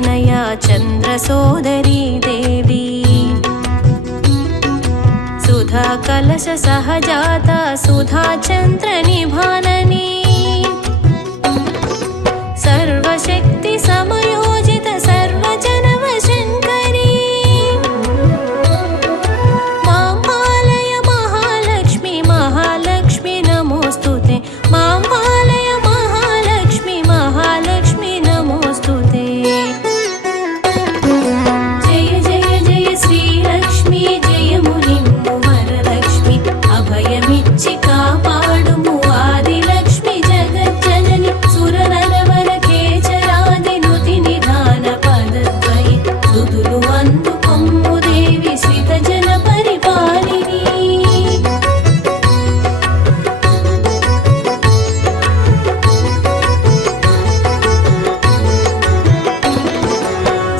तनया चन्द्रसोदरी देवी सुधा कलश सहजाता सुधा चन्द्र निभाननी सर्वशक्ति समयोजित सर्वजनव शङ्करी मां पालय महालक्ष्मी महालक्ष्मी नमोस्तुते मां पालय महालक्ष्मी महालक्ष्मी नमोस्तुते जय जय जय श्रीलक्ष्मी जय मुनिम्बु वरलक्ष्मी अभयमिच्छि कापाडुमु आदिलक्ष्मी जगज्जननि सुरनरवरखेचरादिनुति निधान पदद्वये सुदुलु అందుకొమ్ము देवी श्रितजन परिपालिनी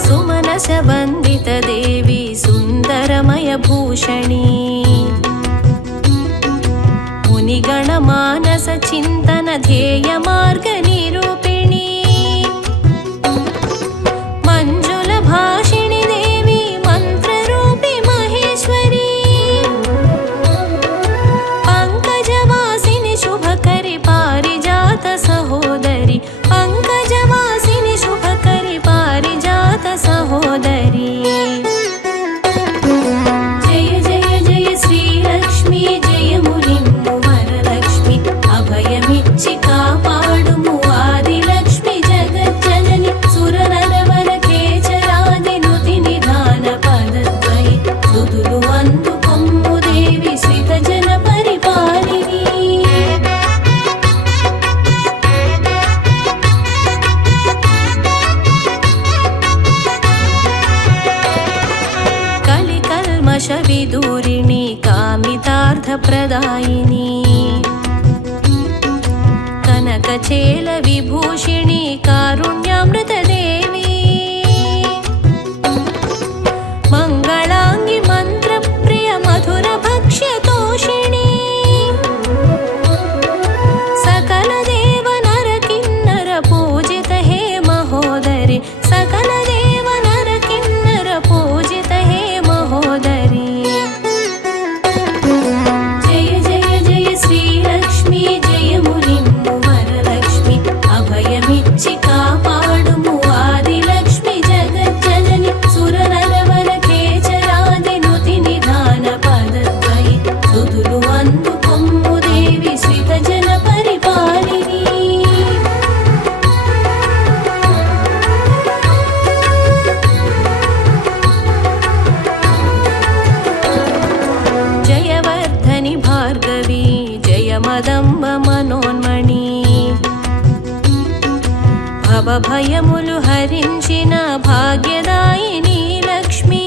सुमनस वन्दित देवी सुन्दरमय भूषणी मुनिगण मानस चिन्तन ध्येय मार्ग निरूपिणी मंजुल भाषिणी देवी मंत्ररूपी महेश्वरी पंकजवासिनी शुभकरी पारिजात सहोदरी पंकजवासिनी शुभकरी पारिजात सहोदरी जय जय जय श्रीलक्ष्मी जय मुनिम्बु वरलक्ष्मी अभयमिच्छि कापाडुमु आदिलक्ष्मी जगज्जननि सुरनरवरखेचरादिनुति निधान पदद्वये सुदुलु అందుకొమ్ము देवी श्रितजन परिपालिनी कलिकल्मष विदूरिणी कामितार्थप्रदायिनी कनकचेल विभूषिणी कारुण्यामृत देवी मंगलांगी मंत्रप्रिय मधुर भक्ष्य तोषिणी सकल देव नर किन्नर पूजित हे महोदरी सकल देव नर किन्नर पूजित हे महोदरी जय जय जय श्रीलक्ष्मी जय मुनिम्बु वरलक्ष्मी अभयमिच्छि कापाडुमु आदिलक्ष्मी जगज्जननि सुरनरवरखेचरादिनुति निधान पदद्वये सुदुलु అందుకొమ్ము देवी श्रितजन परिपालिनी जयवर्धनि भार्गवी जय मदम्ब मनोन्मणि भवभयमुलु हरिंचिन भाग्यदायिनी लक्ष्मी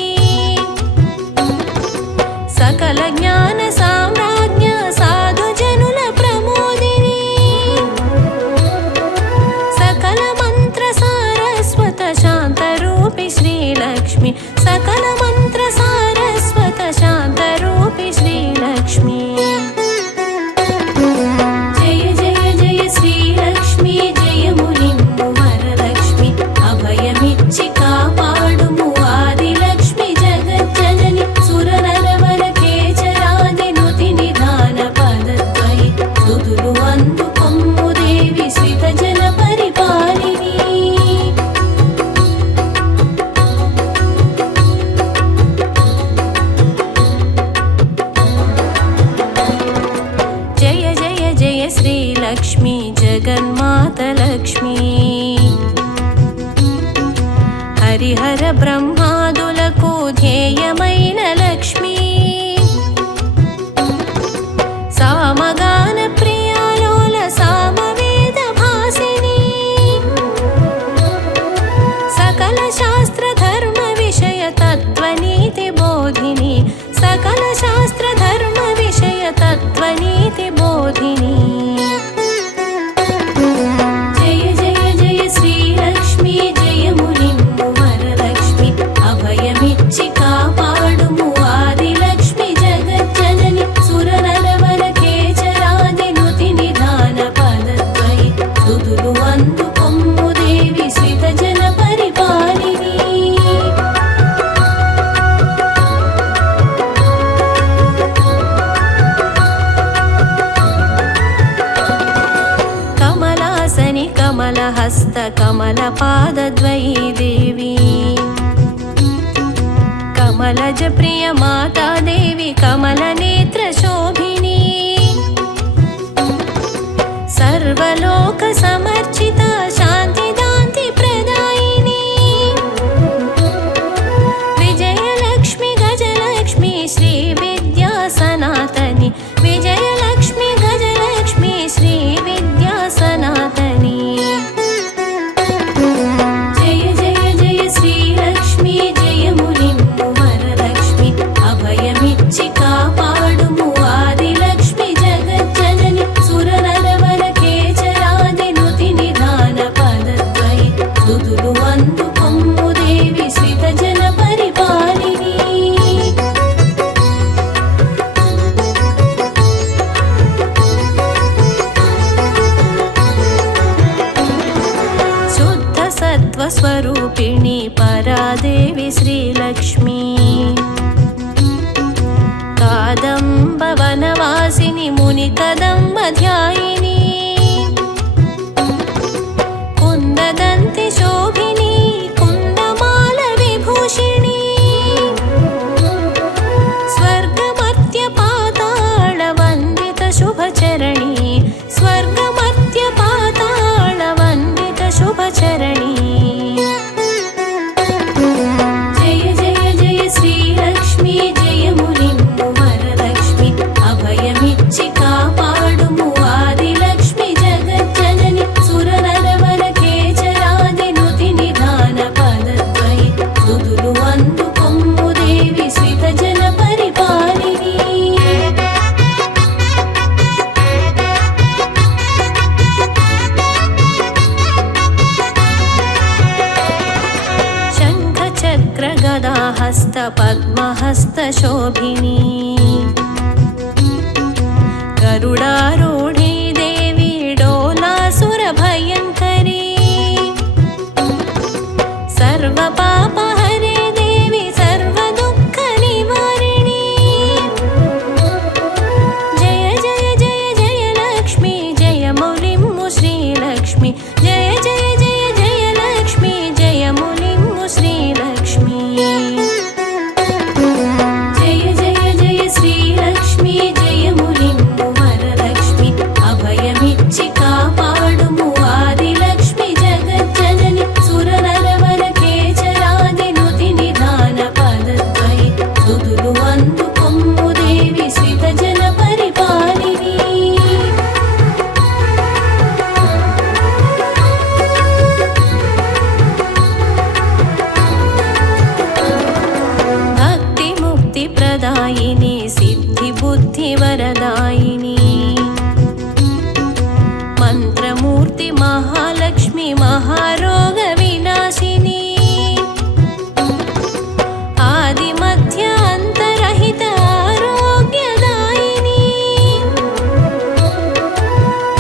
सकल ज्ञान साम्राज्ञ साधुजनुल प्रमोदिनी सकल मंत्र सारस्वत शान्तरूपि श्रीलक्ष्मी सकल मंत्र सारस्वत शान्तरूपि श्रीलक्ष्मी जय जय जय श्रीलक्ष्मी जय मुनिम्बु वरलक्ष्मी अभयमिच्छि कापाडुमु आदिलक्ष्मी जगज्जननि सुरनरवरखेचरादिनुति निधान पदद्वये सुदुलु అందుకొమ్ము देवी श्रितजन परिपालिनी जय जय जय श्रीलक्ष्मी जगन्माता लक्ष्मी हरिहर ब्रह्मादुలకు ధ్యేయమైన లక్ష్మి సామగాన ప్రియాలోల సామవేద భాసిని सकल शास्त्र धर्म विषय तत्त्वनीति बोधिनी सकल शास्त्र धर्म विषय तत्त्वनीति बोधिनी जय जय जय श्रीलक्ष्मी जय मुनिम्बु वरलक्ष्मी कमलपादद्वयी देवी कमलज प्रिय माता देवी कमलनेत्र शोभिनी सर्वलोक समर्चिता शान्तिदान्ति प्रदायिनी विजयलक्ष्मी गजलक्ष्मी श्री विद्या सनातनी विजयलक्ष्मी गजलक्ष्मी श्री विद्या सनातनी जय जय जय श्रीलक्ष्मी जय मुनिम्मु वरलक्ष्मी अभयमिच्छि कापाडुमु आदिलक्ष्मी जगज्जननि सुरनरवरकेचरादिनुति निधान पदद्वयि स्तुतुलु అందుకొమ్ము देवी श्रितजन परिपालिनी शुद्ध सत्त्वस्वरूपिणी परादेवी श्रीलक्ष्मी कादम्बवनवासिनि मुनिकदम्बध्यायिनी कुन्ददन्ति शोभिनी कुन्दमाल विभूषिणी स्वर्गमर्त्यपाताळवन्दित शुभचरणी स्वर्गमर्त्यपाताळवन्दित शुभचरणी जय जय जय श्रीलक्ष्मी जय मुनिम्मु वरलक्ष्मी अभयमिच्छि कापाडुमु आदिलक्ष्मी जगज्जननि सुरनरवरकेचरादिनुति निधान पदद्वयि स्तुतुलु అందుకొమ్ము देवी श्रितजन परिपालिनी शङ्खचक्र गदाहस्त पद्महस्त शोभिनी गरुडारूढी देवी डोलासुर भयङ्करी सर्वपापहरे देवी सर्वदुःखनिवारिणी जय जय जय जय लक्ष्मी जय मुनिम्मु श्रीलक्ष्मी जय जय जय जय लक्ष्मी जय मुनिम्मु श्रीलक्ष्मी जय जय जय श्रीलक्ष्मी जय मुनिम्मु वरलक्ष्मी अभयमिच्छि कापाडुमु आदिलक्ष्मी जगज्जननि सुरनरवरकेचरादिनुति निधान पदद्वयि स्तुतुलु అందుకొమ్ము देवी श्रितजन परिपालिनी भक्ति मुक्ति प्रदायिनी सिद्धि बुद्धि वरदायिनी मंत्रमूर्ति महालक्ष्मी महारोग विनाशिनी आदि मध्य अंतरहित आरोग्यदायिनी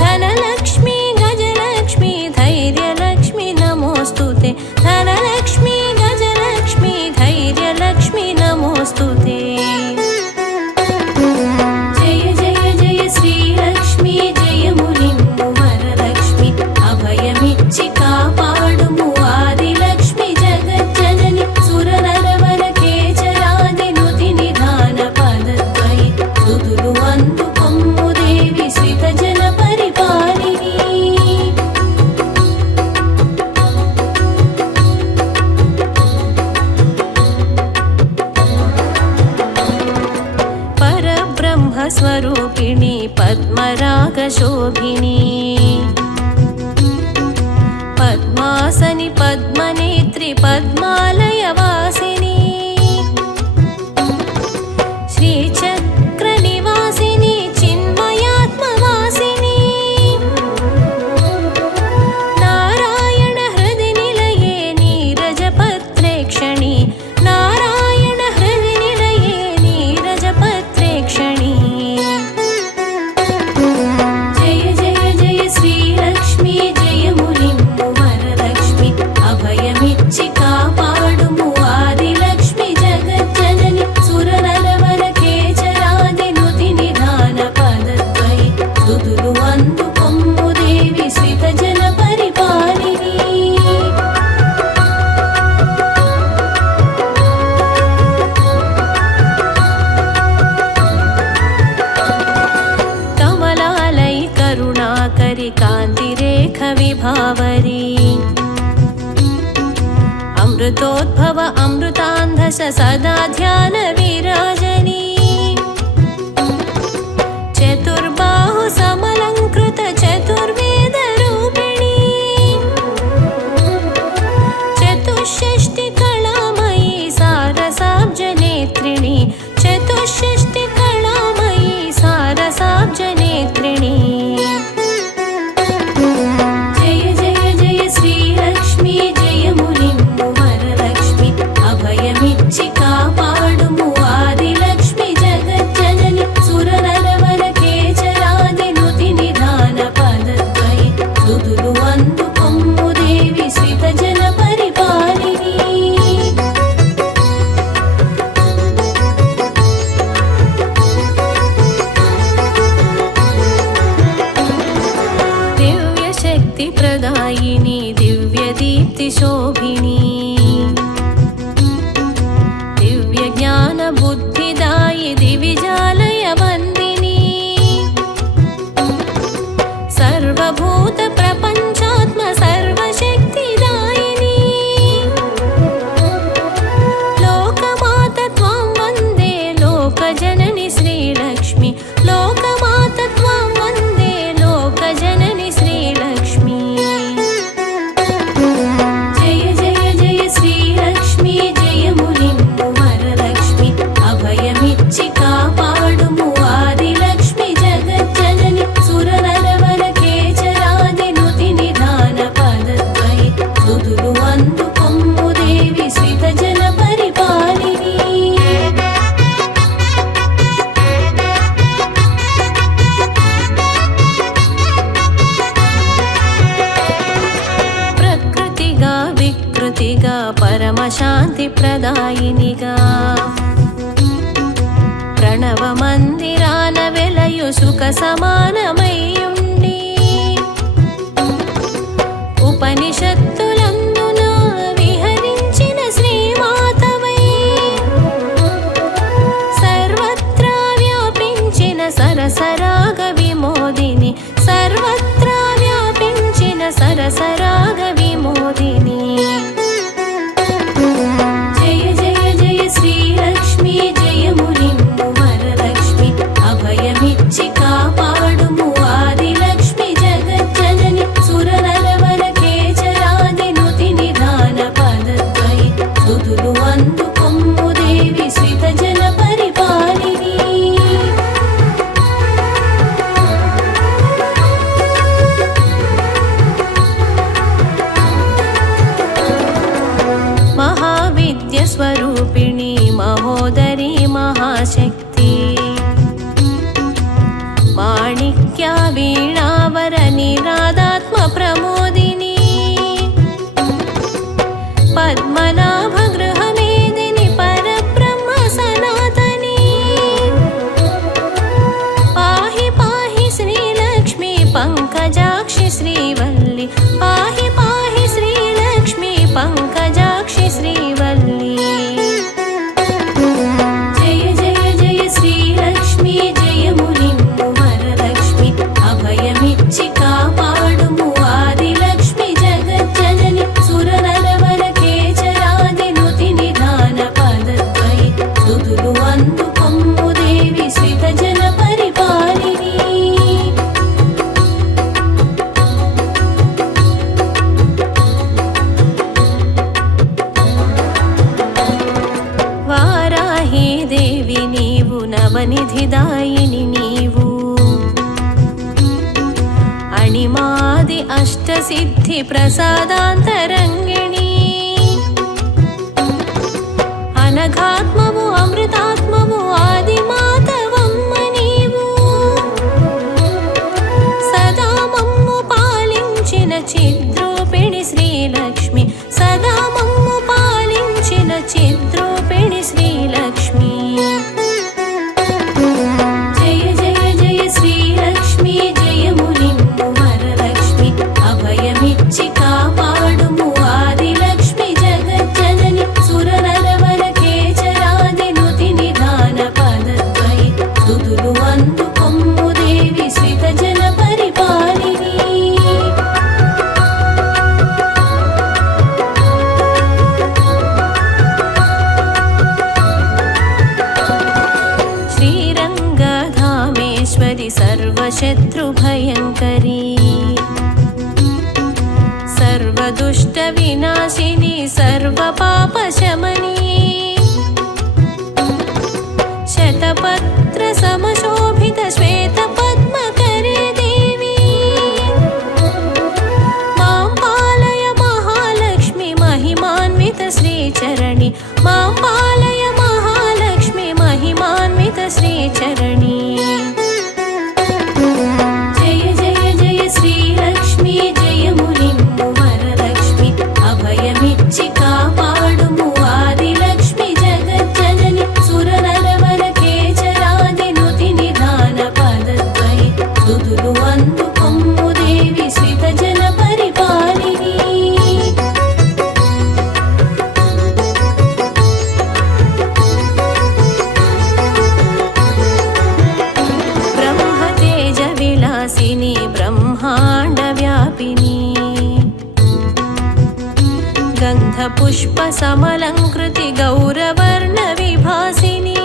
धनलक्ष्मी गजलक्ष्मी धैर्यलक्ष्मी नमोस्तुते धनलक्ष्मी गजलक्ष्मी धैर्यलक्ष्मी नमोस्तुते जय जय जय श्रीलक्ष्मी जय मुनिम्मु वरलक्ष्मी अभयमिच्छि कापाडुमु आदिलक्ष्मी जगज्जननि सुरनरवरकेचरादिनुति निधान पदद्वयि स्तुतुलु అందుకొమ్ము देवी श्रितजन परिपालिनी परब्रह्मस्वरूपिणी पद्मरागशोभिनी पद्मासनि पद्मनेत्रि पद्मालयवासिनी श्रीचक्रनिवासिनी चिन्मयात्मवासिनी नारायण हृदि निलये नीरजपत्रेक्षणी नारायण हृदि निलये नीरजपत्रेक्षणी जय जय जय श्रीलक्ष्मी जय मुनिम्मु वरलक्ष्मी अभयमिच्छि कापाडुमु आदिलक्ष्मी अमृतोद्भव अमृतान्धस सदा ध्यान विराजनी चतुर्बाहु समलंकृत चतुर्वेद रूपिणी चतुष्षष्टि कलामयी सारसाब्ज नेत्रिणी चतुष्षष्टि कलामयी सारसाब्ज नेत्रिणी जय जय जय श्रीलक्ष्मी जय मुनिम्बु वरलक्ष्मी अभयमिच्छि कापाडुमु आदिलक्ष्मी जगज्जननि सुरनरवरकेचरादिनुति निधान पदद्वये सुदुलु అందుకొమ్ము देवी श्रितजन परिपालिनी दिव्यशक्ति प्रदायिनी दिव्यदीप्ति शोभिनी दिव्य ज्ञान बुद्धिदायि दिविजालय वन्दिनी सर्वभूत प्रपञ्चात्म सर्वशक्तिदायिनी लोकमात त्वां वन्दे लोकजननि श्रीलक्ष्मी लोकमात त्वां वन्दे लोकजननि श्रीलक्ष्मी जय जय जय श्रीलक्ष्मी जय मुनिम्बु वरलक्ष्मी अभयमिच्छि कापाडुमु आदिलक्ष्मी जगज्जननि सुरनरवरकेचरादिनुति निधान पदद्वये सुदुलु అందుకొమ్ము देवी श्रितजन परिपालिनी ప్రకృతిగా వికృతిగా పరమశాంతి ప్రదాయినిగా ప్రణవ మందిరాన వెలయు సుఖ సమానమయ్యుండి ఉపనిషత్తులందున విహరించిన శ్రీమాతవై సర్వత్రా వ్యాపించిన సరసరాగ విమోదిని సర్వత్రా వ్యాపించిన సరసరాగ విమోదిని जय जय जय श्रीलक्ष्मी जय मुनिम्बु वरलक्ष्मी अभयमिच्छि कापाडुमु आदिलक्ष्मी जगज्जननि सुरनरवरकेचरादिनुति निधान पदद्वये सुदुलु అందుకొమ్ము देवी श्रितजन परिपालिनी महाविद्य स्वरूपिणी महोदरी महाशक्ति माणिक्य वीणावर निरादात्म प्रमोदिनी पद्मनाभ गृहमेदिनी परब्रह्म सनातनी पाहि पाहि श्रीलक्ष्मी पंकजाक्षि श्रीवल्ली पाहि पाहि श्रीलक्ष्मी पंकजाक्षि श्रीवल्ली जय जय जय श्रीलक्ष्मी जय मुनिम्बु वरलक्ष्मी अभयमिच्छि कापाडुमु आदिलक्ष्मी जगज्जननि सुरनरवरकेचरादिनुति निधान पदद्वये सुदुलु అందుకొమ్ము देवी श्रितजन परिपालिनी వారాహి దేవి నీవు నవనిధిదాయిని నీవు అణిమాది అష్టసిద్ధి ప్రసాదాంతరంగిణి అనఘాత్మవు అమృతాత్మవు ఆదిమాతవమ్మ నీవు సదా మమ్ము పాలించిన చిద్రూపిణి శ్రీలక్ష్మి సదా మమ్ము పాలించిన చిద్రూపిణి శ్రీలక్ష్మి जय जय जय श्रीलक्ष्मी जय मुनिम्बु वरलक्ष्मी अभयमिच्छि कापाडुमु सर्वशत्रुभयङ्करी सर्वदुष्टविनाशिनी सर्वपापशमनी शतपत्रसमशोभितश्वेतपद्मकरे देवी मां पालय महालक्ष्मी महिमान्वितश्रीचरणी मां पालय महालक्ष्मी महिमान्वितश्रीचरणी जय जय जय श्रीलक्ष्मी जय मुनिम्मु वरलक्ष्मी अभयमिच्छि कापाडुमु आदिलक्ष्मी जगज्जननि सुरनरवरकेचरादिनुति निधान पदद्वये सुदुलु అందుకొమ్ము देवी श्रितजन परिपालिनी ब्रह्मतेज विलासिनी ब्रह्माण्डव्यापिनी गन्धपुष्पसमलङ्कृति गौरवर्णविभासिनी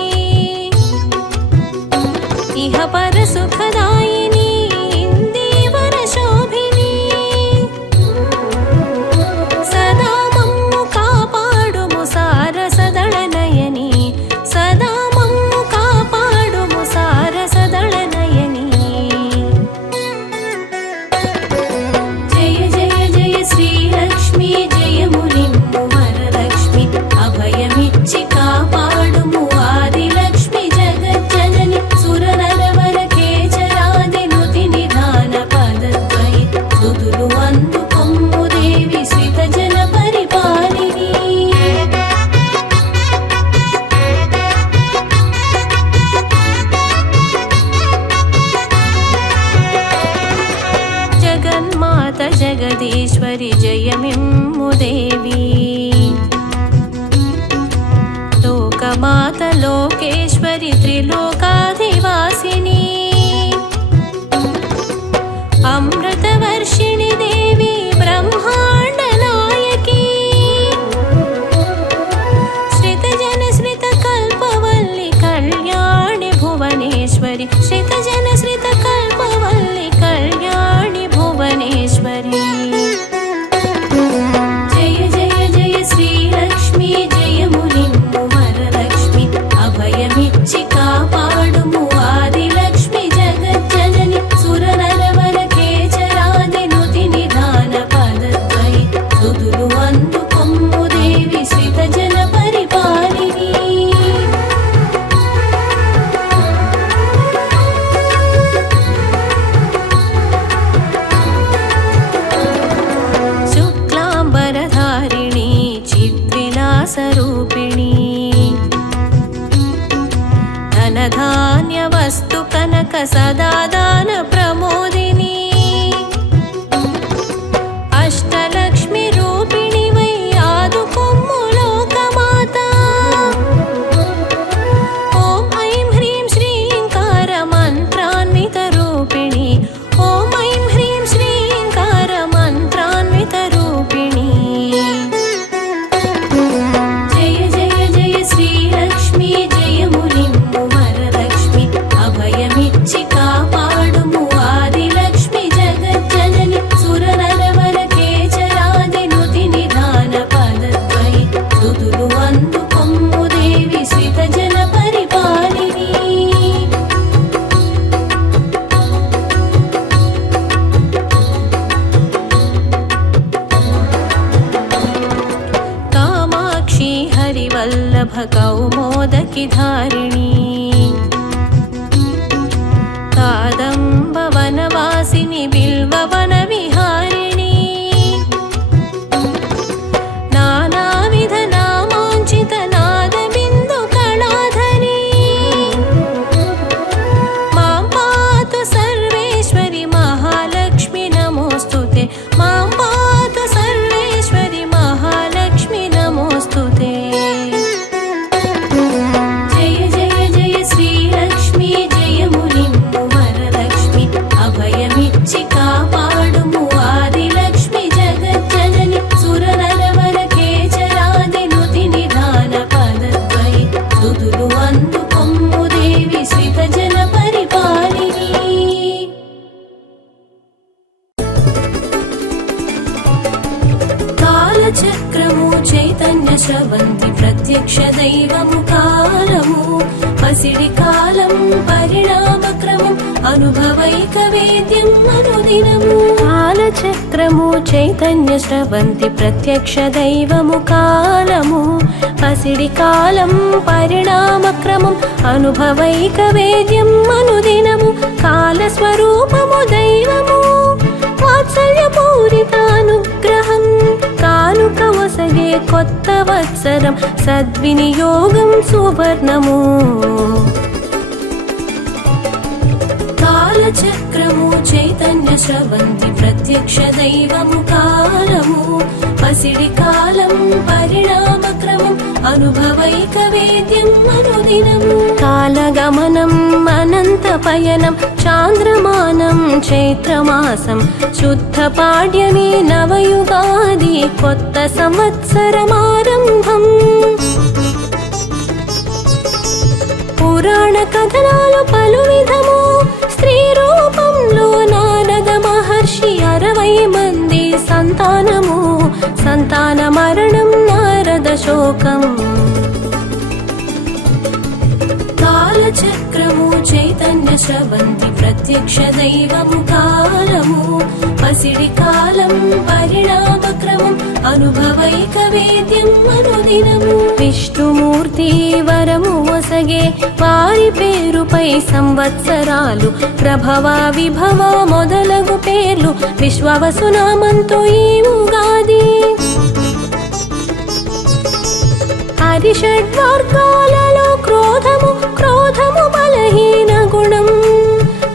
इह परसुखदायिनी इन्दीवरशोभिनी सदा मम्मु कापाडुमु सारसदळनयनी सदा मम्मु कापाडुमु सारसदळनयनी जय जय जय श्रीलक्ष्मी जय मुनिम्मु वरलक्ष्मी अभयमिच्छि कापाडुमु आदिलक्ष्मी जगज्जननि सुरनरवरकेचरादिनुति निधान पदद्वये सुदुलु అందుకొమ్ము देवी श्रितजन परिपालिनी जगन्माता जगदीश्वरि जयमिम्मु देवी लोकमाता लोकेश्वरि त्रिलोकाधिवासिनी अमृतवर्षिणि देवी ब्रह्माण्डनायकी श्रितजन श्रितकल्पवल्लि कल्याणि भुवनेश्वरि श्रितजन श्रितकल्पवल्लि कल्याणि भुवनेश्वरी जय जय जय श्रीलक्ष्मी जय मुनिम्मु वरलक्ष्मी अभयमिच्छि कापाडुमु आदिलक्ष्मी जगज्जननि सुरनरवरकेचरादिनुति निधान पदद्वये सुदुलु అందుకొమ్ము देवी श्रितजन परिपालिनी शुक्लाम्बरधारिणी चिद्विलासरूपिणी धनधान्यवस्तु कनक सदा दान प्रमोदिनी अष्टलक्ष्मी रूपिणी वै आदुकोम्मु लोकमाता ॐ ऐं ह्रीं श्रीङ्कार मन्त्रान्वितरूपिणी ॐ ऐं ह्रीं श्रीङ्कार मन्त्रान्वितरूपिणी जय जय जय श्रीलक्ष्मी जय मुनिम्मु वरलक्ष्मी अभयमिच्छि कापाडुमु आदिलक्ष्मी जगज्जननि सुरनरवरकेचरादिनुति निधान पदद्वये सुदुलु అందుకొమ్ము देवी श्रितजन परिपालिनी कामाक्षी हरिवल्लभ कौमोदकी धारिणी कादम्बवनवासिनि बिल्ववनविहारिणी नानाविध नामाञ्चित नादबिन्दु कलाधरी मां पातु सर्वेश्वरि महालक्ष्मी नमोऽस्तुते मां पातु सर्वेश्वरि महालक्ष्मी नमोऽस्तुते जय जय जय श्रीलक्ष्मी जय मुनिम्मु वरलक्ष्मी अभयमिच्छि कापाडुमु స్రవంతి ప్రత్యక్ష దైవము కాలము పసిడి కాలం పరిణామక్రమం అనుభవైక వేద్యం అనుదినము కాలచక్రము చైతన్య స్రవంతి ప్రత్యక్ష దైవము కాలము పసిడి కాలం పరిణామక్రమం అనుభవైక వేద్యం అనుదినము కాల స్వరూపము దైవము వాత్సల్యపూరితానుగ్రహం కానుక వసగే కొత్త వత్సరం సద్వినియోగం సువర్ణము కాలచక్రము చైతన్య స్రవంతి ప్రత్యక్ష దైవము కాలము పసిడి కాలం పరిణామక్రమం అనుభవైక వేద్యం అనుదినము కాలగమనం అనంత పయనం చాంద్రమానం చైత్రమాసం శుద్ధ పాడ్యమి నవయుగాది కొత్త సంవత్సరమారంభం పురాణ కథనాలు పలు విధము స్త్రీ రూపంలో నారద మహర్షి 60 మంది సంతానము సంతాన మరణం నారద శోకం కాలచక్రము చైతన్య స్రవంతి ప్రత్యక్ష దైవము కాలము పసిడి కాలం పరిణామక్రమం అనుభవైక వేద్యం అనుదినము విష్ణుమూర్తి వరము ఒసగే వారి పేరుపై సంవత్సరాలు ప్రభవ విభవ మొదలగు పేర్లు విశ్వవసునామంతో ఈ ఉగాది హరిషడ్వర్గాలలో క్రోధము బలహీన గుణం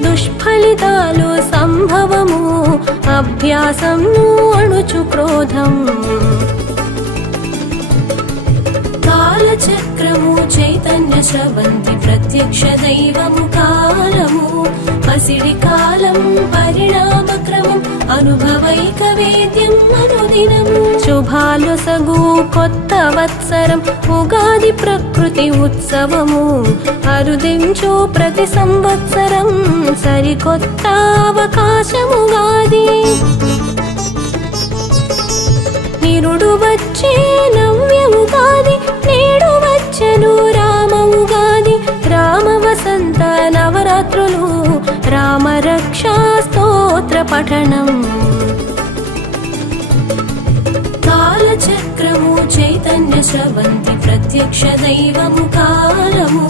దుష్ఫలితాలు సంభవము అభ్యాసంను అణుచు క్రోధం కాలచక్రము చైతన్య స్రవంతి ప్రత్యక్ష దైవము కాలము పసిడి కాలం పరిణామక్రమం అనుభవైక వేద్యం అనుదినము శుభాలు సగు కొత్త వత్సరం ఉగాది ప్రకృతి ఉత్సవము అరుదించు ప్రతి సంవత్సరం సరికొత్త అవకాశముగాది నిరుడు వచ్చే నవ్యముగాది నేడు వచ్చెను రామముగాది రామ వసంత నవరాత్రులు రామరక్షా స్తోత్ర పఠనం కాలచక్రము చైతన్య స్రవంతి ప్రత్యక్ష దైవము కాలము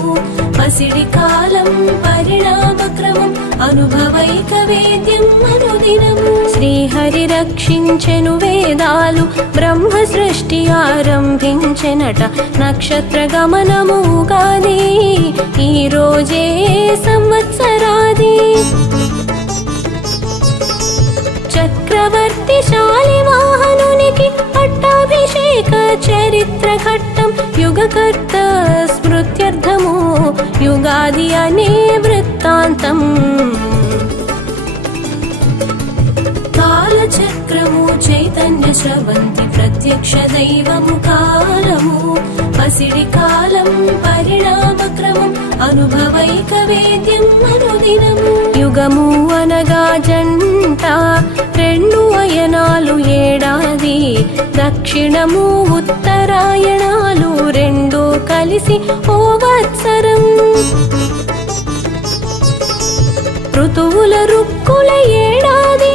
పసిడి కాలం పరిణామక్రమం అనుభవైక వేద్యం అనుదినము శ్రీహరి రక్షించెను వేదాలు బ్రహ్మ సృష్టి ఆరంభించెనట నక్షత్ర గమనము ఉగాది ఈ రోజే సంవత్సరాది చక్రవర్తి శాలివాహనునికి పట్టాభిషేక చరిత్ర ఘట్టం యుగకర్త స్మృత్యర్థము యుగాది అనే వృత్తాంతం కాలచక్రము చైతన్య స్రవంతి ప్రత్యక్ష దైవము కాలము పసిడి కాలం పరిణామక్రమం అనుభవైక వేద్యం అనుదినము యుగము అనగా జంట 2 అయనాలు ఏడాది దక్షిణము ఉత్తరాయణాలు 2 కలిసి ఓ వత్సరం ఋతువుల రుక్కుల ఏడాది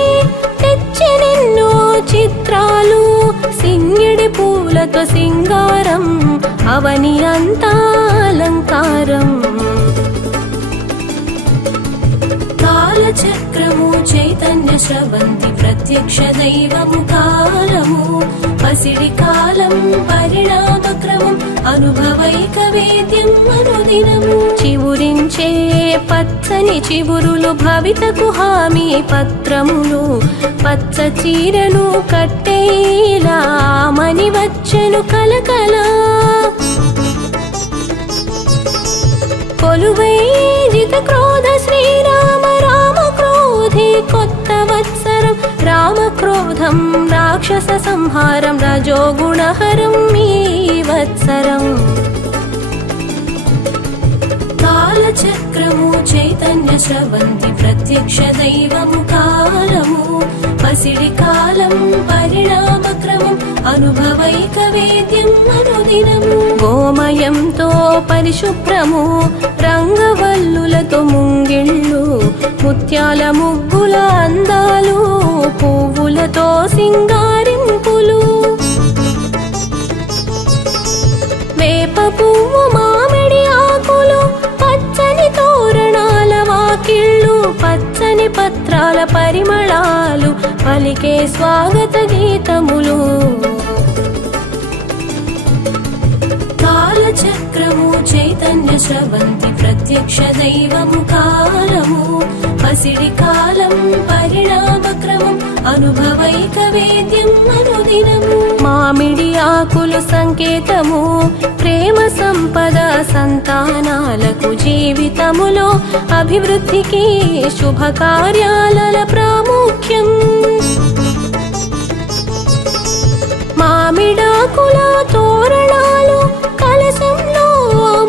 తెచ్చెనెన్నో చిత్రాలు సింగిడి పూలతో సింగారం అవని అంతా అలంకారం కాలచక్రము చైతన్య స్రవంతి ప్రత్యక్ష దైవము కాలము పసిడి కాలం పరిణామక్రమం అనుభవైక వేద్యం అనుదినము చివురించే పచ్చని చివురులు భవితకు హామీ పత్రములు పచ్చ చీరను కట్టేలా మని వచ్చెను కలకల కొలువై జిత క్రోధ శ్రీరామ రామ క్రోధి కొత్త వత్సరం రామ క్రోధం రాక్షస సంహారం రజోగుణహరం ఈ వత్సరం కాలచక్రము చైతన్య స్రవంతి ప్రత్యక్ష దైవము కాలము పసిడి కాలం పరిణామక్రమం అనుభవైక వేద్యం అనుదినము గోమయంతో పరిశుభ్రము రంగవల్లులతో ముంగిళ్ళు ముత్యాల ముగ్గుల అందాలు పువ్వులతో సింగారింపులు వేప పువ్వు మామిడి ఆకులు పచ్చని తోరణాల వాకిళ్ళు పచ్చని పత్రాల పరిమళాలు పలికే స్వాగత గీతములు కాలచక్రము చైతన్య స్రవంతి ప్రత్యక్ష దైవము కాలము పసిడి కాలం పరిణామక్రమం అనుభవైక వేద్యం అనుదినము మామిడి ఆకులు సంకేతము ప్రేమ సంపద సంతానాలకు జీవితములో అభివృద్ధికి శుభకార్యాల ప్రాముఖ్యం మామిడాకుల తోరణాలు కలశంలో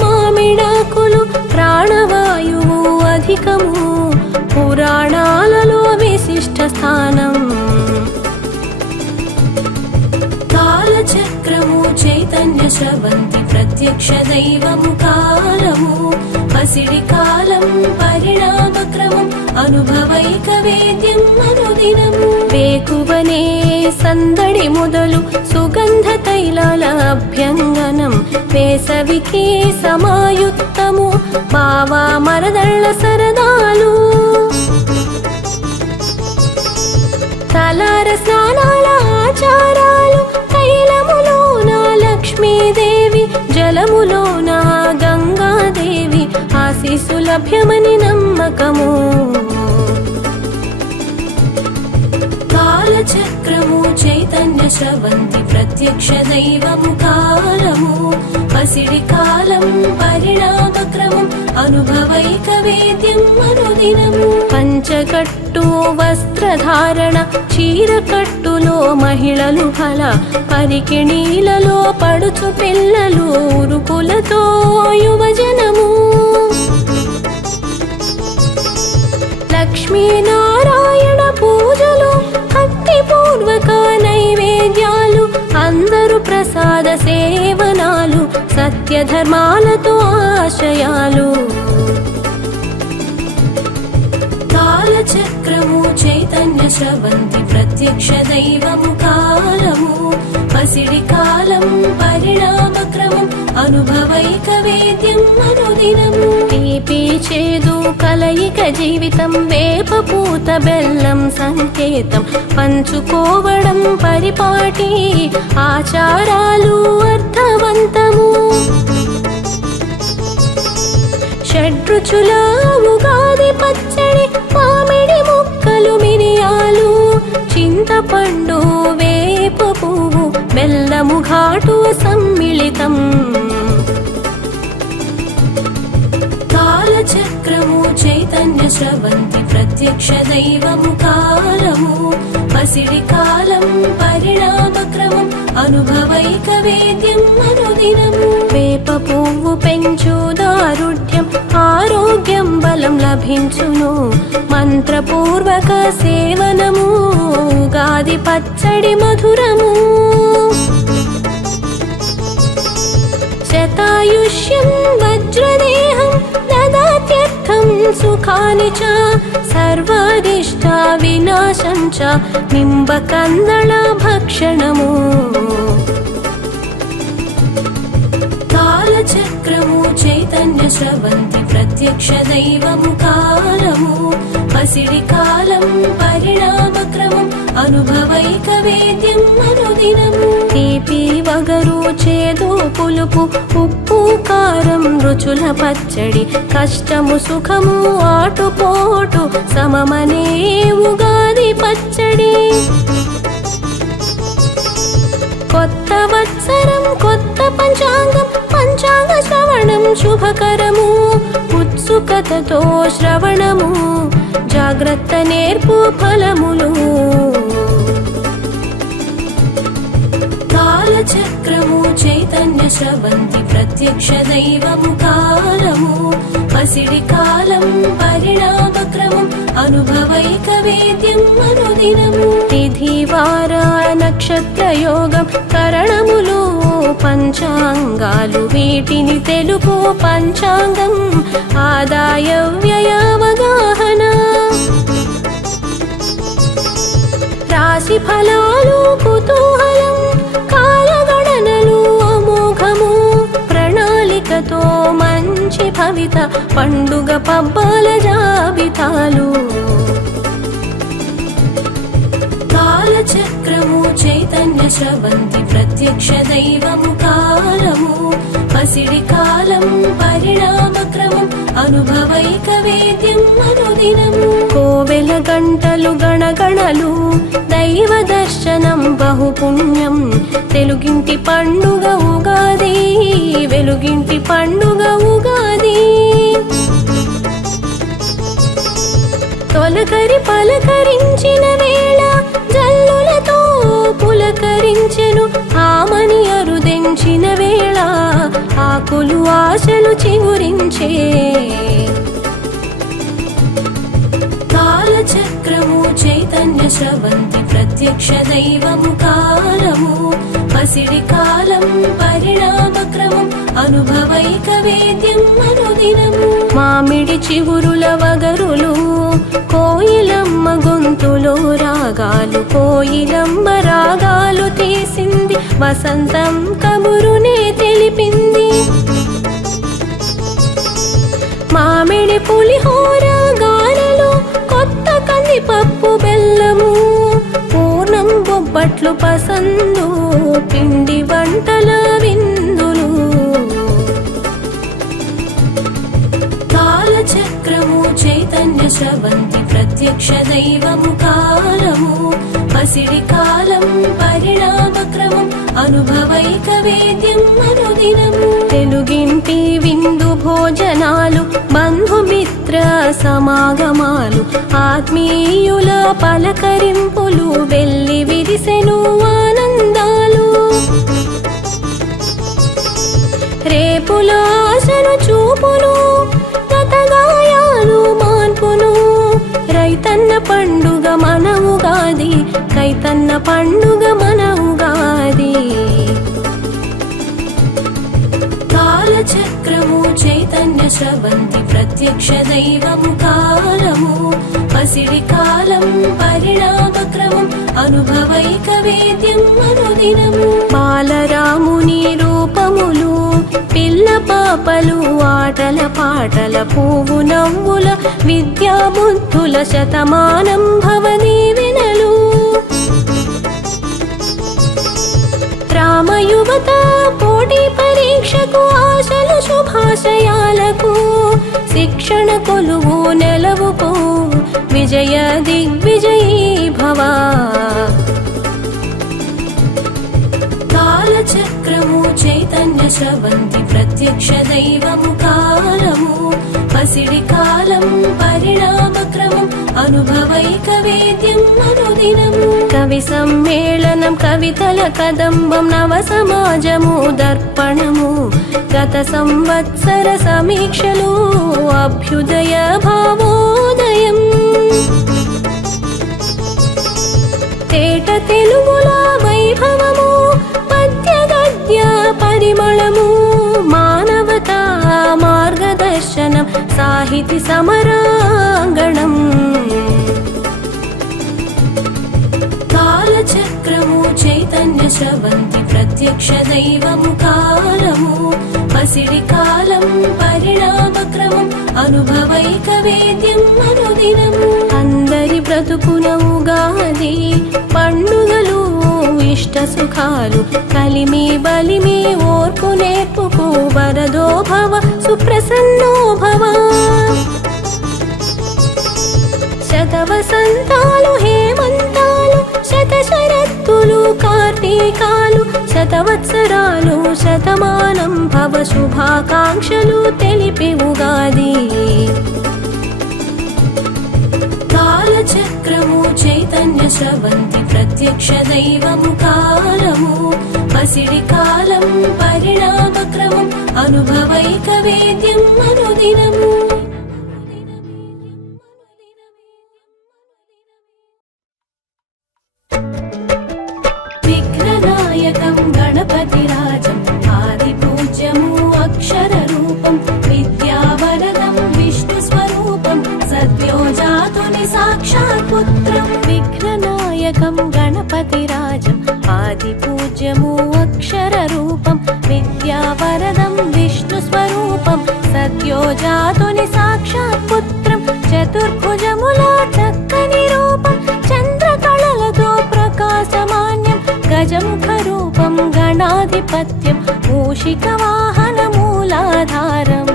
మామిడాకులు ప్రాణవాయువు అధికము పురాణాలలో విశిష్ట స్థానం కాలచక్రము చైతన్య స్రవంతి ప్రత్యక్ష దైవము కాలము పసిడి కాలం పరిణామక్రమం అనుభవైక వేద్యం అనుదినము వేకువనే సందడి మొదలు సుగంధ తైలాల అభ్యంగనం వేసవికి సమాయుక్తము బావా మరదళ్ళ సరదాలు తలార స్నానాల ఆచారాలు తైలములోన లక్ష్మీదేవి జలములోన గంగాదేవి ఆశీస్సు లభ్యమని నమ్మకము కాలచక్రము చైతన్య స్రవంతి ప్రత్యక్ష దైవము కాలము పసిడి కాలం పరిణామక్రమం అనుభవైక వేద్యం అనుదినము పంచకట్టు వస్త్రధారణ చీరకట్టులో మహిళలు ఫల పరికిణీలలో పడుచు పిల్లలు ఉరుకులతో యువజనము లక్ష్మీనారాయణ పూజలు భక్తిపూర్వక నైవేద్యాలు అందరూ ప్రసాద సేవనాలు సత్యధర్మాలతో ఆశయాలు కాలచక్రము చైతన్య స్రవంతి ప్రత్యక్ష దైవము కాలము పసిడి కాలం పరిణామక్రమం అనుభవైక వేద్యం అనుదినము తీపి చేదు కలయిక జీవితం వేప పూత బెల్లం సంకేతం పంచుకోవడం పరిపాటి ఆచారాలు అర్థవంతము షడ్రుచుల ఉగాది పచ్చడి మామిడి ముక్కలు మిరియాలు చింతపండు వేప పువ్వు బెల్లము ఘాటు సమ్మిళితం కాలచక్రము చైతన్య స్రవంతి ప్రత్యక్ష దైవము కాలము పసిడి కాలం పరిణామక్రమం అనుభవైక వేద్యం అనుదినము వేప పువ్వు పెంచు దారుఢ్యం ఆరోగ్యం బలం లభించును మంత్రపూర్వక సేవనము ఉగాది పచ్చడి మధురము శతాయుష్యం వజ్రదేహం దదాత్యర్థం సుఖాని చ సర్వారిష్ట వినాశం చ నింబకందళ భక్షణము కాలచక్రము చైతన్య స్రవంతి ప్రత్యక్ష దైవము కాలము పసిడి కాలం పరిణామక్రమం అనుభవైక వేద్యం అనుదినము తీపి వగరు చేదు పులుపు ఉప్పు కారం రుచుల పచ్చడి కష్టము సుఖము ఆటుపోటు సమమనే ఉగాది పచ్చడి కొత్త వత్సరం కొత్త పంచాంగం పంచాంగ శ్రవణం శుభకరము ఉత్సుకతతో శ్రవణము జాగ్రత్త నేర్పు ఫలములు కాలచక్రము చైతన్య స్రవంతి ప్రత్యక్ష దైవము కాలము పసిడి కాలం పరిణామక్రమం అనుభవైక వేద్యం అనుదినము తిథి వార నక్షత్ర యోగం కరణములు పంచాంగాలు వీటిని తెలుపు పంచాంగం ఆదాయ వ్యయ అవగాహన రాశి ఫలాలు కుతూహలం కాలగణనలు అమోఘము ప్రణాళికతో మంచి భవిత పండుగ పబ్బాల జాబితాలు కాలచక్రము చైతన్య స్రవంతి ప్రత్యక్ష దైవము కాలము పసిడి కాలం పరిణామక్రమం అనుభవైక వేద్యం అనుదినము కోవెల గంటలు గణగణలు దైవ దర్శనం బహుపుణ్యం తెలుగింటి పండుగ ఉగాది వెలుగింటి పండుగ ఉగాది తొలకరి పలకరించిన వేళ జల్లులతో పులకరించెను ఆమని అరుదెంచిన వేళ ఆకులు ఆశలు చిగురించే కాలచక్రము చైతన్య స్రవంతి ప్రత్యక్ష దైవము కాలము పసిడి కాలం పరిణామక్రమం అనుభవైక వేద్యం అనుదినము మామిడి చిగురుల వగరులు కోయిలమ్మ గొంతులో రాగాలు కోయిలమ్మ రాగాలు తీసింది వసంతం కబురునే తెలిపింది మామిడి పులిహోర గారెలు కొత్త కందిపప్పు బెల్లము పూర్ణం బొబ్బట్లు పసందు పిండి వంటల విందులు కాలచక్రము చైతన్య స్రవంతి ప్రత్యక్ష దైవము కాలము పసిడి కాలం పరిణామక్రమం అనుభవైక వేద్యం అనుదినము తెలుగింటి విందు భోజనాలు బంధుమిత్ర సమాగమాలు ఆత్మీయుల పలకరింపులు వెల్లి విరిసెను ఆనందాలు రేపుల ఆశను చూపును గతగాయాలు మార్పును రైతన్న పండుగ మన ఉగాది కైతన్న పండుగ మన ఉగాది కాలచక్రము చైతన్య స్రవంతి ప్రత్యక్ష దైవము కాలము పసిడి కాలం పరిణామక్రమం అనుభవైక వేద్యం అనుదినము బాలరాముని రూపములు పిల్ల పాపలు ఆటల పాటల పువ్వు నవ్వుల విద్యా బుద్ధుల శతమానం భవదీవెనలు రామయువత పోటీ పరీక్షకు ఆశలు శుభాశయాలకు శిక్షణ కొలువు నెలవుకు విజయ దిగ్విజయీ భవ కాలచక్రము చైతన్య స్రవంతి ప్రత్యక్ష దైవము కాలము పసిడి కాలం పరిణామక్రమం అనుభవైక వేద్యం అనుదినము కవి సమ్మేళనం కవితల కదంబం నవ సమాజము దర్పణము గత సంవత్సర సమీక్షలు అభ్యుదయ భావోదయం తేట తెలుగుల వైభవము పద్య గద్య పరిమళము మానవతా మార్గదర్శనం సాహితి సమరాంగణం కాలచక్రము చైతన్య స్రవంతి ప్రత్యక్ష దైవము కాలము పసిడి కాలం పరిణామక్రమం అనుభవైక వేద్యం అనుదినము అందరి బ్రతుకున ఉగాది పండుగలు ఇష్ట సుఖాలు కలిమి బలిమి ఓర్పు నేర్పుకు వరదో భవ సుప్రసన్నో భవ శతవసంతాలు హేమంతాలు శతశరత్తులు కార్తీకాలు శతవత్సరాలు శతమానం భవ శుభాకాంక్షలు తెలిపి ఉగాది కాలచక్రము చైతన్య స్రవంతి ప్రత్యక్ష దైవము కాలము పసిడి కాలం పరిణామక్రమం అనుభవైక వేద్యం అనుదినము. విఘ్ననాయకం గణపతిరాజం ఆదిపూజ్యము అక్షర రూపం విద్యావరదం విష్ణు స్వరూపం సద్యోజాతుని సాక్షాత్ పుత్రం. విఘ్ననాయకం గణపతిరాజం ఆదిపూజ్యము అక్షర రూపం విద్యావరదం విష్ణు స్వరూపం సద్యోజాతుని సాక్షాత్ పుత్రం. చతుర్భుజముల చక్కని రూపం చంద్రకళలతో ప్రకాశమాన్యం గజముఖ రూపం గణాధిపత్యం మూషిక వాహన మూలాధారం.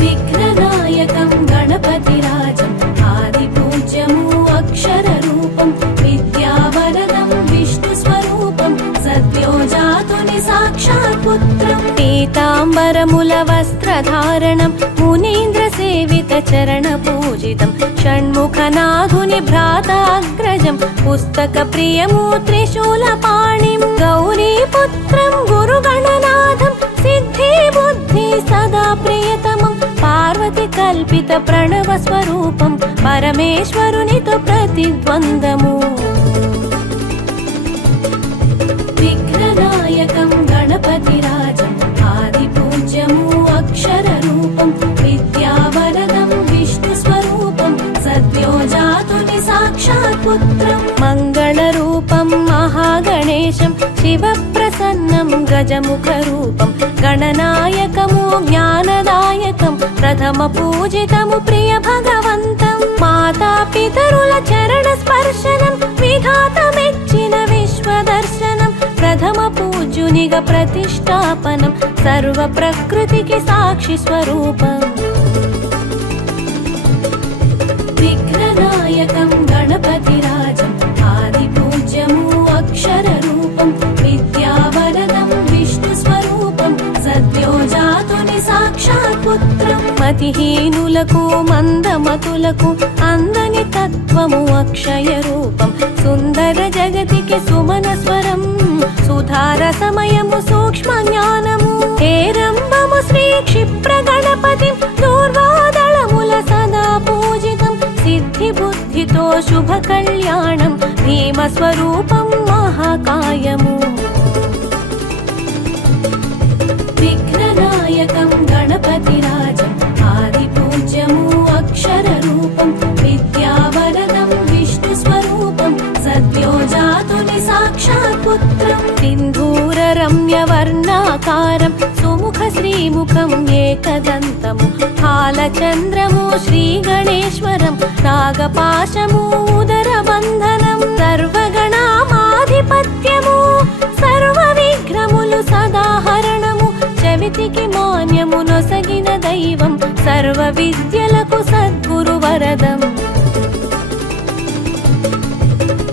విఘ్ననాయకం గణపతిరాజం ఆదిపూజ్యము అక్షర రూపం విద్యావరదం విష్ణు స్వరూపం సద్యోజాతుని సాక్షాత్ పుత్రం. పీతాంబరముల వస్త్రధారణం మునీంద్ర సేవిత చరణ పూజితం షణ్ముఖనాథుని భ్రాతాగ్రజం పుస్తక ప్రియము త్రిశూల పాణిం. గౌరీ పుత్రం గురుగణనాథం సిద్ధి బుద్ధి సదా ప్రియతమం పార్వతి కల్పిత ప్రణవ స్వరూపం పరమేశ్వరునితో ప్రతిద్వందము. విఘ్ననాయకం గణపతిరాజం ఆదిపూజ్యము అక్షర రూపం విద్యావరదం విష్ణు స్వరూపం సద్యోజాతుని సాక్షాత్ పుత్రం. మంగళ రూపం మహాగణేశం శివ ప్రసన్నం గజముఖ రూపం గణనాయకము జ్ఞానదాయకం ప్రథమ పూజితము ప్రియ భగవంతం. మాతా పితరుల చరణ స్పర్శనం విధాత మెచ్చిన విశ్వదర్శనం ప్రథమ పూజ్యునిగా ప్రతిష్టాపనం సర్వ ప్రకృతికి సాక్షి స్వరూపం. విఘ్ననాయకం గణపతిరాజం ఆదిపూజ్యము అక్షర రూపం విద్యావరదం విష్ణు స్వరూపం సద్యోజాతుని సాక్షాత్ పుత్రం. మతిహీనులకు మందమతులకు అందని తత్వము అక్షయ రూపం సుందర జగతికి సుమన స్వరం సుధార సమయము సూక్ష్మ జ్ఞానము. హేరంబము శ్రీ క్షిప్ర గణపతి దూర్వాదళముల సదా పూజితం సిద్ధి బుద్ధితో శుభ కళ్యాణం భీమ స్వరూపం మహాకాయము. విఘ్ననాయకం గణపతిరాజం ఆదిపూజ్యము అక్షర రూపం విద్యావరదం విష్ణు స్వరూపం సద్యోజాతుని సాక్షాత్ పుత్రం. సింధూర రమ్య వర్ణాకారం సుముఖ శ్రీముఖం ఏకదంతము హాలచంద్రము శ్రీ గణేశ్వరం నాగపాశము ఉదర బంధనం సర్వగణామాధిపత్యము సర్వ విఘ్నములు సదాహరణము చవితికి మాన్యము నొసగిన దైవం సర్వ విద్యలకు సద్గురు వరదం.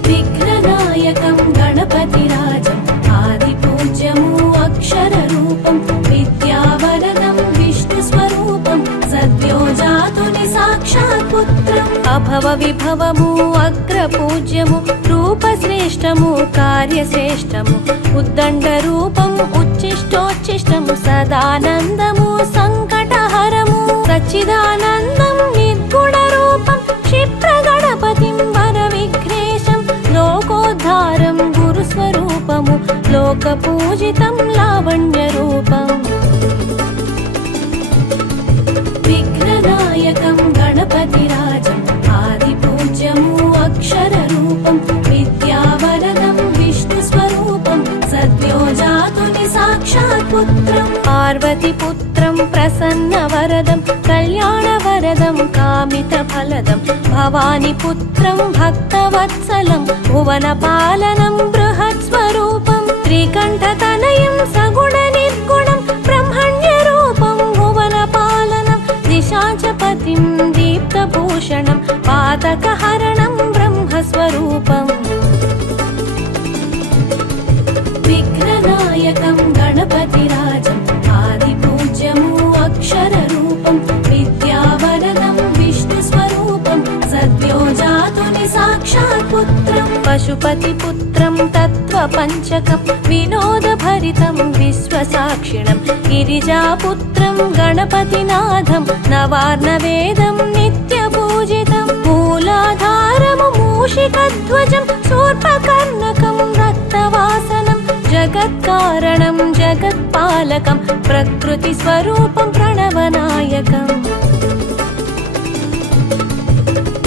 విఘ్ననాయకం గణపతిరాజం ఆదిపూజ్యము అక్షర రూపం విద్యావరదం విష్ణు స్వరూపం సద్యోజాతుని సాక్షాత్ పుత్రం. అభవ విభవము అగ్ర పూజ్యము రూప శ్రేష్టము కార్యశ్రేష్టము ఉద్దండ రూపం ఉచ్చిష్టోచ్చిష్టము సదానందము సంకటహరము సచ్చిదానందం నిర్గుణ రూపం క్షిప్ర గణపతిం వర విఘ్నేశం లోకోద్ధారం గురు స్వరూపము లోక పూజితం లావణ్య రూపం. విఘ్ననాయకం గణపతిరాజం ఆదిపూజ్యము అక్షర రూపం విద్యావరదం విష్ణు స్వరూపం సద్యోజాతుని సాక్షాత్ పుత్రం. పార్వతి పుత్రం ప్రసన్న వరదం కళ్యాణ వరదం కామిత ఫలదం భవాని పుత్రం భక్తవత్సలం భువన పాలనం బృహత్ స్వరూపం త్రికంఠ తనయం సగుణ నిర్గుణం బ్రహ్మణ్య రూపం భువన పాలనం దిశాచపతిం దీప్తభూషణం పాతకహరణం బ్రహ్మస్వరూపం. విఘ్ననాయకం గణపతిరాజం ఆదిపూజ్యము అక్షర రూపం విద్యావరదం విష్ణు స్వరూపం సద్యోజాతుని సాక్షాత్ పుత్రం. पशुपतिपुत्रं तत्त्वपञ्चकं विनोदभरितं विश्वसाक्षिणं गिरिजापुत्रं गणपतिनाथं नवार्णवेदं नित्यपूजितं मूलाधारमूषिकध्वजं शूर्पकर्णकं रक्तवासनं जगत्कारणं जगत्पालकं प्रकृतिस्वरूपं प्रणवनायकम्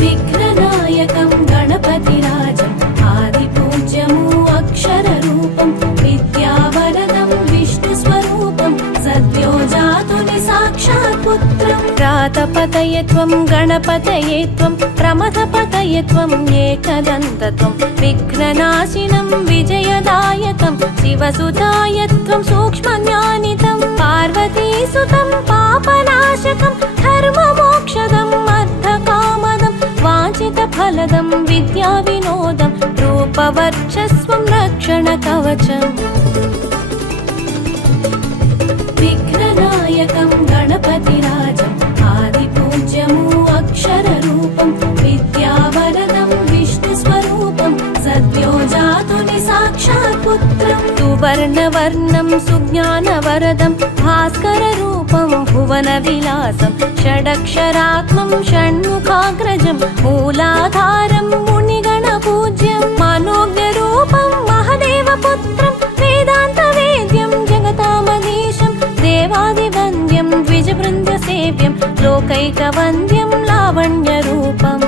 विघ्ननायकं गणपतिराजम् आदिपूज्यमु अक्षररूपं विद्यावरदं विष्णुस्वरूपं सद्यो जातुनि साक्षात् पुत्रं प्रातपतये त्वं गणपतये त्वं प्रमथपतये त्वं एकदन्तत्वं विघ्ननाशिनं विजयदायकं शिवसुताय त्वं सूक्ष्मज्ञानितं पार्वतीसुतं पापनाशकं धर्ममोक्षदं अर्धकामदं वाञ्छितफलदं विद्याविनोदं रूपवर्चस्वं रक्षणकवचम् विघ्ननायकं गणपतिराजम् आदिपूज्यमु अक्षररूपं विद्यावरदं विष्णुस्वरूपं सद्यो जातुनि साक्षात् पुत्रं सुवर्णवर्णं सुज्ञानवरदं भास्कररूपं भुवनविलासं षडक्षरात्मं षण्मुखाग्रजं मूलाधारं मुनिगणपूज्यं मनोज्ञरूपं महदेवपुत्रं वेदान्तवेद्यं जगतामधीशं देवादिवन्द्यं द्विजवृन्दसेव्यं लोकैकवन्द्यं लावण्यरूपम्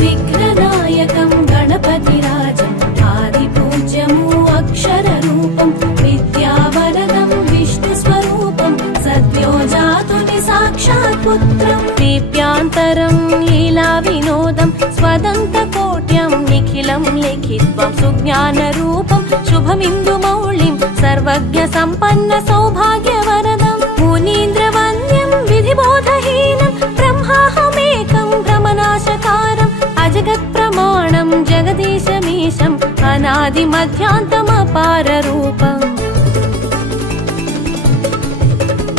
विघ्ननायकं गणपतिराजम् आदिपूज्यमु अक्षररूपं विद्यावरदं विष्णुस्वरूपं सद्यो जातुनि साक्षात् पुत्रं दीप्यान्तरं लीलाविनोदं स्वदन्तकोट्यं निखिलं लिखित्वं सुज्ञानरूपं शुभमिन्दुमौलिं सर्वज्ञसम्पन्नसौभाग्यवरदं मुनीन्द्रवन्द्यं विधिबोधहीनं ब्रह्माहमेकं भ्रमनाशकारम् अजगत्प्रमाणं जगदीशमीशम् अनादिमध्यान्तमपाररूपम्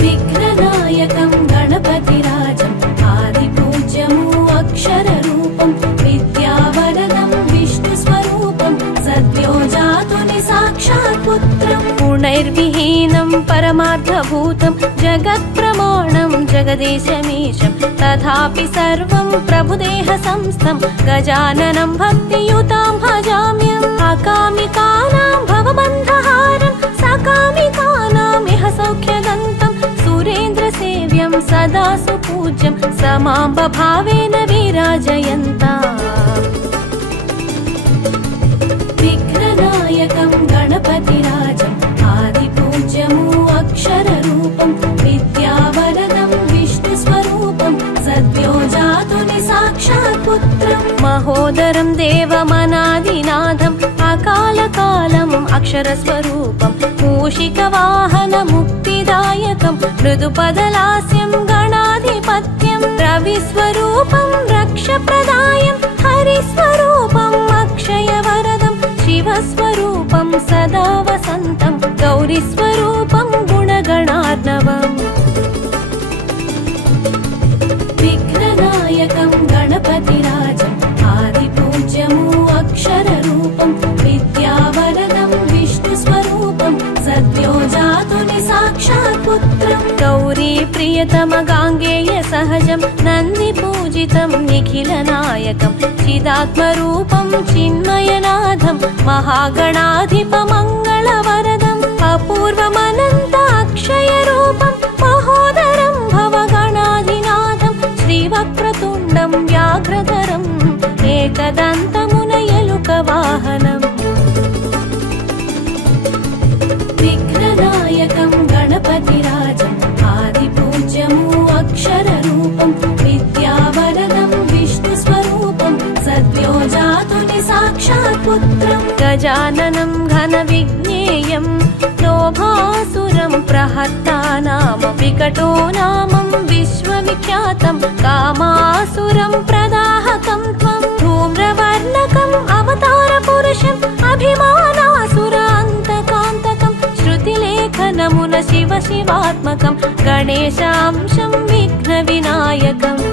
विघ्ननायकं गणपतिराजम् आदिपूज्यमु अक्षररूपं विद्यावरदं विष्णुस्वरूपं सद्यो जातुनि साक्षात् पुत्रं गुणैर्विहीनं परमार्थभूतं जगत्प्रमाणं जगदीशमीशं तथापि सर्वं प्रभुदेहसंस्थं गजाननं भक्तियुतां भजाम्यहम् अकामिकानां भवबन्धहारं सकामिकानाम् इह सौख्यदन्तं सुरेन्द्रसेव्यं सदा सुपूज्यं समां भावेन विराजयन्ताम् विघ्ननायकं गणपतिराजम् आदिपूज्यमु अक्षररूपं विद्यावरदं विष्णुस्वरूपं सद्यो जातुनि साक्षात् पुत्रं महोदरं देवमनादिनाथम् अकालकालम् अक्षरस्वरूपं मूषिकवाहनमुक्तिदायकं मृदुपदलास्यं गणाधिपत्यं रविस्वरूपं रक्षप्रदायं हरिस्वरूपम् अक्षयवरदं शिवस्वरूपं सदा वसन्तं गौरीस्वरूपं गुणगणार्णवम् विघ्ननायकं गणपतिराजम् आदिपूज्यमु अक्षररूपं विद्यावरदं विष्णुस्वरूपं सद्यो जातुनि साक्षात् पुत्रं गौरीप्रियतमगाङ्गेयसहजं नन्दिपूजितं निखिलनायकं चिदात्मरूपं चिन्मयनाथं महागणाधिपमङ्गलवरदम् अपूर्वमनन्ताक्षयरूपं महोदरं भवगणाधिनाथं श्रीवक्रतुण्डं व्याघ्रधरम् एकदन्तमुनयलुकवाहनम् विघ्ननायकं गणपतिराजम् आदिपूज्यमु अक्षररूपं विद्यावरदं विष्णुस्वरूपं सद्यो जातुनि साक्षात् पुत्रं गजाननं घनविज्ञेयं लोभासुरं प्रहर्तानाम विकटो नामं विश्वविख्यातं कामासुरं प्रदाहकं त्वं धूम्रवर्णकम् अवतारपुरुषम् अभिमानासुरान्तकान्तकं श्रुतिलेखनमुन शिव शिवात्मकं गणेशांशं विघ्नविनायकम्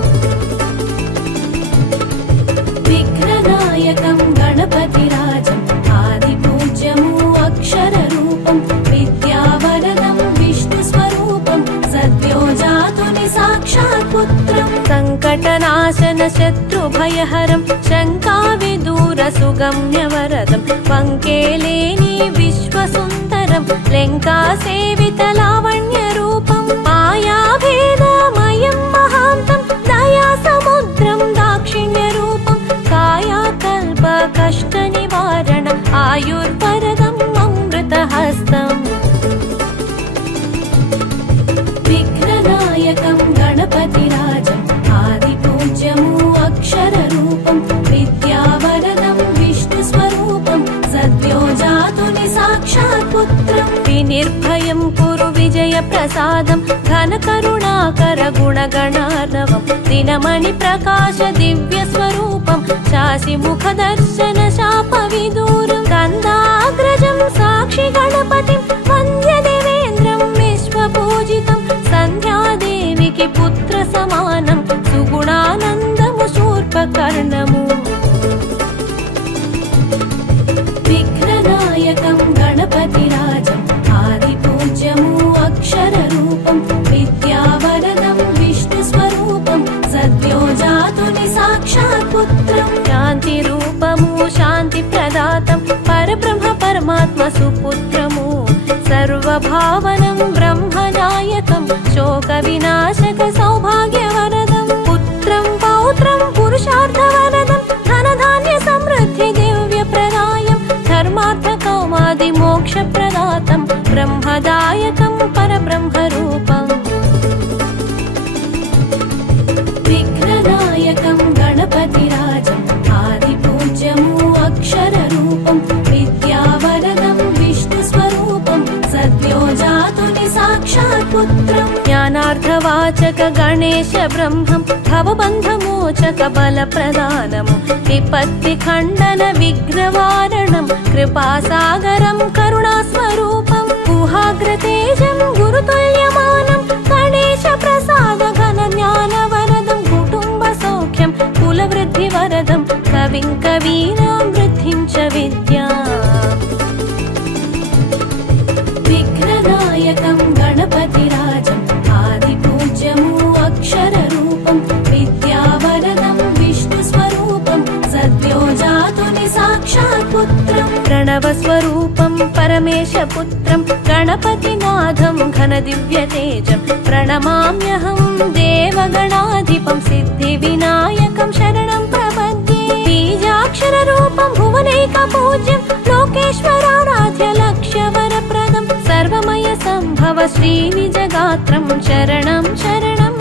विघ्ननायकं गणपतिराजं आदिपूज्यमु अक्षररूपं विद्यावरदं विष्णुस्वरूपं सद्यो जातुनि साक्षात् पुत्रं सङ्कटनाशन शत्रुभयहरं शङ्काविदूरसुगम्यवरदं पङ्केलेनि विश्वसुन्दरं लङ्कासेवितलावण्यरूपं मायाभेदमयं महान्तं दयासमुद्रं दाक्षिण्यरूपं कायाकल्पकष्टनिवारणम् आयुर्वरदम् अमृतहस्तम् विघ्ननायकं गणपतिराजम् आदिपूज्यमु अक्षररूपं विद्यावरदं विष्णुस्वरूपं सद्यो जातुनि साक्षात् पुत्रं विनिर्भयं कुरु विजयप्रसादं घनकरुणाकर गुणगणार्णवं दिनमणिप्रकाश दिव्यस्वरूपं शासिमुखदर्शन शापविदूरं कन्दाग्रजं साक्षि गणपतिं वन्द्य देवेन्द्रं विश्वपूजितं सन्ध्यादेविकी पुत्रसमानं सुगुणानन्दमु शूर्पकर्णमु विघ्ननायकं गणपतिराजम् आदिपूज्यमु अक्षररूपं विद्यावरदं विष्णुस्वरूपं सद्यो जातुनि साक्षात् पुत्रं शान्तिरूपमु शान्तिप्रदातं परब्रह्म परमात्मा सुपुत्रमु सर्वभावनं ब्रह्मनायकं शोकविनाशक सौभाग्यवरदं पुत्रं पौत्रं पुरुषार्थवरदं धनधान्य समृद्धि दिव्यप्रदायं धर्मार्थकौमादिमोक्षप्रदातं ब्रह्मदायकं परब्रह्मरूपम् विघ्ननायकं गणपतिराजम् आदिपूज्यमु अक्षररूपं विद्यावरदं विष्णुस्वरूपं सद्यो जातुनि साक्षात् पुत्रं ज्ञानार्धवाचक गणेश ब्रह्मं भवबन्धमोचक बलप्रदानमु विपत्तिखण्डन विघ्नवारणं कृपासागरं करुणास्वरूपं गुहाग्रतेजं गुरुतुल्यमानं गणेशप्रसाद घनज्ञानवरदं कुटुम्बसौख्यं कुलवृद्धिवरदं कविं कवीनां वृद्धिं च विद्या विघ्ननायकं गणपतिराजम् आदिपूज्यमु अक्षररूपं विद्यावरदं विष्णुस्वरूपं सद्यो जातुनि साक्षात् पुत्रं प्रणवस्वरूपं परमेशपुत्रं गणपतिनाथं घनदिव्यतेजं प्रणमाम्यहं देवगणाधिपं सिद्धिविनायकं शरणं प्रपद्ये बीजाक्षररूपं भुवनैकपूज्यं लोकेश्वराराध्य लक्ष्यवरप्रदं सर्वमय सम्भव श्रीनिजगात्रं शरणं शरणं